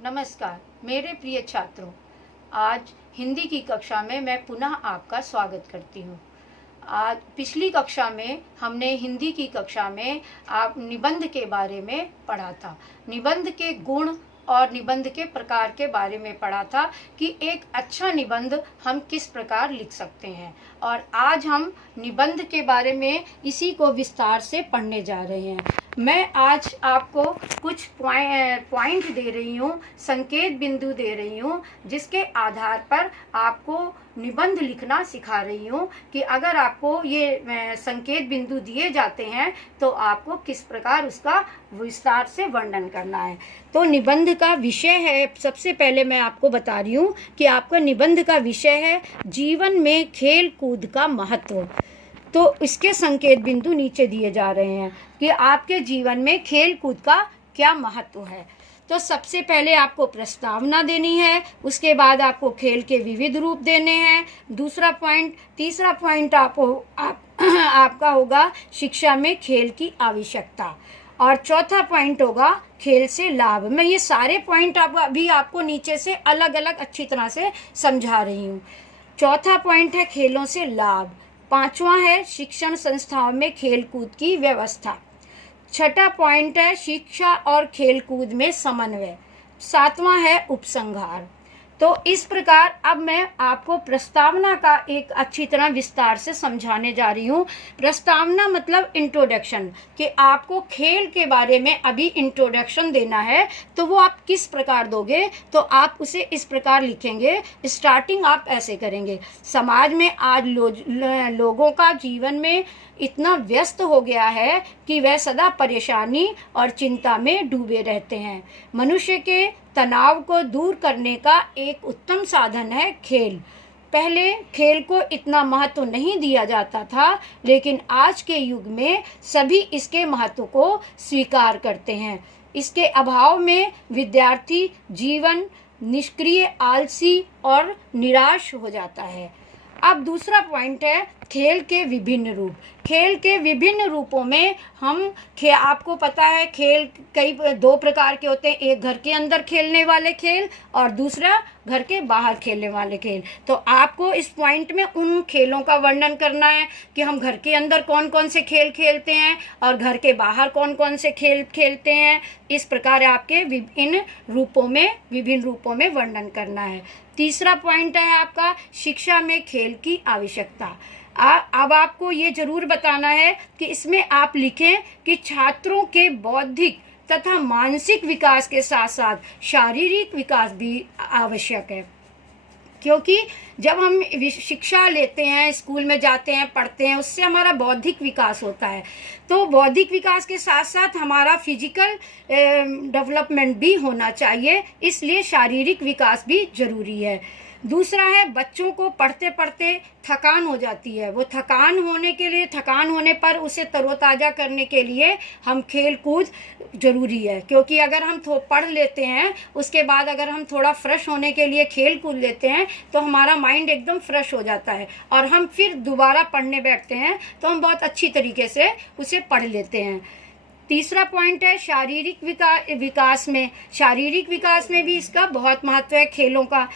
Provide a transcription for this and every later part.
नमस्कार मेरे प्रिय छात्रों, आज हिंदी की कक्षा में मैं पुनः आपका स्वागत करती हूँ। आज पिछली कक्षा में हमने हिंदी की कक्षा में आप निबंध के बारे में पढ़ा था। निबंध के गुण और निबंध के प्रकार के बारे में पढ़ा था कि एक अच्छा निबंध हम किस प्रकार लिख सकते हैं। और आज हम निबंध के बारे में इसी को विस्तार से पढ़ने जा रहे हैं। मैं आज आपको कुछ पॉइंट दे रही हूँ, संकेत बिंदु दे रही हूँ, जिसके आधार पर आपको निबंध लिखना सिखा रही हूँ कि अगर आपको ये संकेत बिंदु दिए जाते हैं तो आपको किस प्रकार उसका विस्तार से वर्णन करना है। तो निबंध का विषय है, सबसे पहले मैं आपको बता रही हूँ कि आपका निबंध का विषय है जीवन में खेल कूद का महत्व। तो इसके संकेत बिंदु नीचे दिए जा रहे हैं कि आपके जीवन में खेल कूद का क्या महत्व है। तो सबसे पहले आपको प्रस्तावना देनी है, उसके बाद आपको खेल के विविध रूप देने हैं। तीसरा पॉइंट आपका होगा शिक्षा में खेल की आवश्यकता, और चौथा पॉइंट होगा खेल से लाभ। मैं ये सारे पॉइंट अभी आपको नीचे से अलग अलग अच्छी तरह से समझा रही हूँ। चौथा पॉइंट है खेलों से लाभ। पांचवा है शिक्षण संस्थाओं में खेल कूद की व्यवस्था। छठा पॉइंट है शिक्षा और खेल कूद में समन्वय। सातवां है उपसंहार। तो इस प्रकार अब मैं आपको प्रस्तावना का एक अच्छी तरह विस्तार से समझाने जा रही हूँ। प्रस्तावना मतलब इंट्रोडक्शन, कि आपको खेल के बारे में अभी इंट्रोडक्शन देना है। तो वो आप किस प्रकार दोगे, तो आप उसे इस प्रकार लिखेंगे। स्टार्टिंग आप ऐसे करेंगे, समाज में आज लोगों का जीवन में इतना व्यस्त हो गया है कि वह सदा परेशानी और चिंता में डूबे रहते हैं। मनुष्य के तनाव को दूर करने का एक उत्तम साधन है खेल। पहले खेल को इतना महत्व नहीं दिया जाता था, लेकिन आज के युग में सभी इसके महत्व को स्वीकार करते हैं। इसके अभाव में विद्यार्थी जीवन निष्क्रिय, आलसी और निराश हो जाता है। अब दूसरा पॉइंट है खेल के विभिन्न रूप। खेल के विभिन्न रूपों में आपको पता है खेल कई दो प्रकार के होते हैं, एक घर के अंदर खेलने वाले खेल और दूसरा घर के बाहर खेलने वाले खेल। तो आपको इस पॉइंट में उन खेलों का वर्णन करना है कि हम घर के अंदर कौन कौन से खेल खेलते हैं और घर के बाहर कौन कौन से खेल खेलते हैं। इस प्रकार आपके विभिन्न रूपों में वर्णन करना है। तीसरा पॉइंट है आपका शिक्षा में खेल की आवश्यकता। अब आपको ये जरूर बताना है कि इसमें आप लिखें कि छात्रों के बौद्धिक तथा मानसिक विकास के साथ साथ शारीरिक विकास भी आवश्यक है। क्योंकि जब हम शिक्षा लेते हैं, स्कूल में जाते हैं, पढ़ते हैं, उससे हमारा बौद्धिक विकास होता है। तो बौद्धिक विकास के साथ साथ हमारा फिजिकल डेवलपमेंट भी होना चाहिए, इसलिए शारीरिक विकास भी जरूरी है। दूसरा है बच्चों को पढ़ते पढ़ते थकान हो जाती है। वो थकान होने पर उसे तरोताज़ा करने के लिए हम खेल कूद जरूरी है। क्योंकि अगर हम पढ़ लेते हैं, उसके बाद अगर हम थोड़ा फ्रेश होने के लिए खेल कूद लेते हैं तो हमारा माइंड एकदम फ्रेश हो जाता है और हम फिर दोबारा पढ़ने बैठते हैं तो हम बहुत अच्छी तरीके से उसे पढ़ लेते हैं। तीसरा पॉइंट है शारीरिक विकास में भी इसका बहुत महत्व है। खेलों का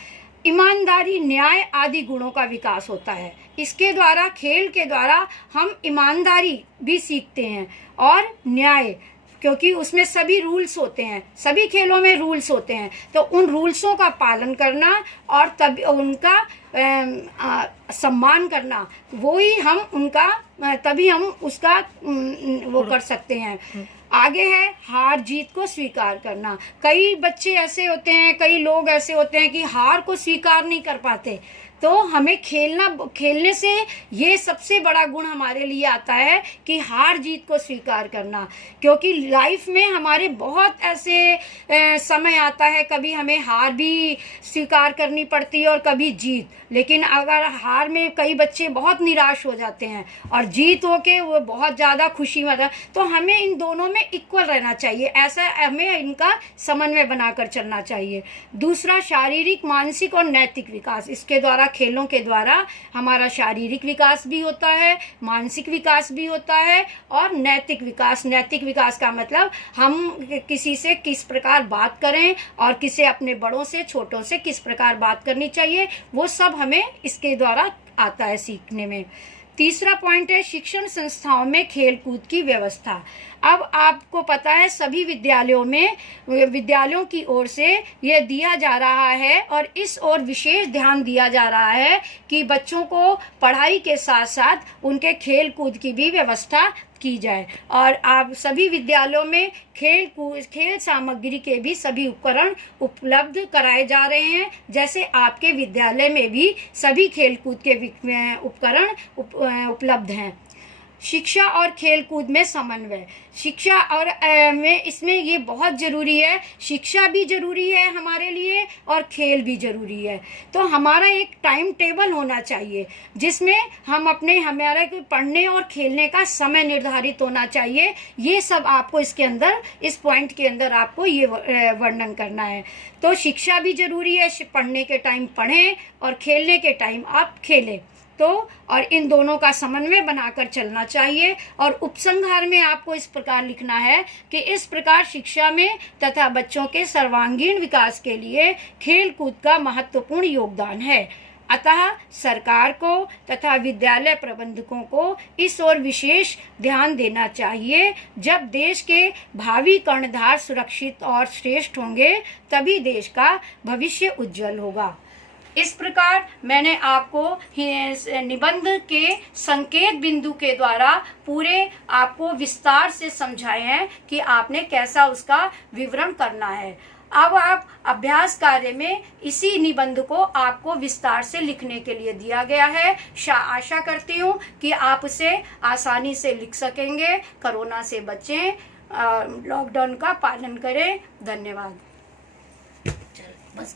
ईमानदारी, न्याय आदि गुणों का विकास होता है। इसके द्वारा, खेल के द्वारा हम ईमानदारी भी सीखते हैं और न्याय, क्योंकि उसमें सभी रूल्स होते हैं, सभी खेलों में रूल्स होते हैं। तो उन रूल्सों का पालन करना और तब उनका सम्मान करना, तभी हम उसका वो कर सकते हैं। आगे है हार जीत को स्वीकार करना। कई लोग ऐसे होते हैं कि हार को स्वीकार नहीं कर पाते। तो हमें खेलने से ये सबसे बड़ा गुण हमारे लिए आता है कि हार जीत को स्वीकार करना। क्योंकि लाइफ में हमारे बहुत ऐसे समय आता है, कभी हमें हार भी स्वीकार करनी पड़ती है और कभी जीत। लेकिन अगर हार में कई बच्चे बहुत निराश हो जाते हैं और जीत होके वो बहुत ज़्यादा खुशी में, तो हमें इन दोनों में इक्वल रहना चाहिए। ऐसा हमें इनका समन्वय बनाकर चलना चाहिए। दूसरा शारीरिक, मानसिक और नैतिक विकास। इसके द्वारा द्वारा, खेलों के द्वारा हमारा शारीरिक विकास भी होता है, मानसिक विकास भी होता है और नैतिक विकास। नैतिक विकास का मतलब हम किसी से किस प्रकार बात करें और किसे अपने बड़ों से, छोटों से किस प्रकार बात करनी चाहिए, वो सब हमें इसके द्वारा आता है सीखने में। तीसरा पॉइंट है शिक्षण संस्थाओं में खेल कूद की व्यवस्था। अब आपको पता है सभी विद्यालयों की ओर से ये दिया जा रहा है और इस ओर विशेष ध्यान दिया जा रहा है कि बच्चों को पढ़ाई के साथ साथ उनके खेल कूद की भी व्यवस्था की जाए। और आप सभी विद्यालयों में खेल सामग्री के भी सभी उपकरण उपलब्ध कराए जा रहे हैं। जैसे आपके विद्यालय में भी सभी खेल कूद के उपकरण उपलब्ध हैं। शिक्षा और खेल कूद में समन्वय, शिक्षा और में इसमें ये बहुत ज़रूरी है। शिक्षा भी ज़रूरी है हमारे लिए और खेल भी ज़रूरी है। तो हमारा एक टाइम टेबल होना चाहिए जिसमें हमारे पढ़ने और खेलने का समय निर्धारित होना चाहिए। ये सब आपको इसके अंदर, इस पॉइंट के अंदर आपको ये वर्णन करना है। तो शिक्षा भी ज़रूरी है, पढ़ने के टाइम पढ़ें और खेलने के टाइम आप खेलें। तो और इन दोनों का समन्वय बनाकर चलना चाहिए। और उपसंहार में आपको इस प्रकार लिखना है कि इस प्रकार शिक्षा में तथा बच्चों के सर्वांगीण विकास के लिए खेल कूद का महत्वपूर्ण योगदान है। अतः सरकार को तथा विद्यालय प्रबंधकों को इस ओर विशेष ध्यान देना चाहिए। जब देश के भावी कर्णधार सुरक्षित और श्रेष्ठ होंगे तभी देश का भविष्य उज्जवल होगा। इस प्रकार मैंने आपको निबंध के संकेत बिंदु के द्वारा पूरे आपको विस्तार से समझाए हैं कि आपने कैसा उसका विवरण करना है। अब आप अभ्यास कार्य में इसी निबंध को आपको विस्तार से लिखने के लिए दिया गया है। आशा करती हूँ कि आप उसे आसानी से लिख सकेंगे। कोरोना से बचें, लॉकडाउन का पालन करें। धन्यवाद।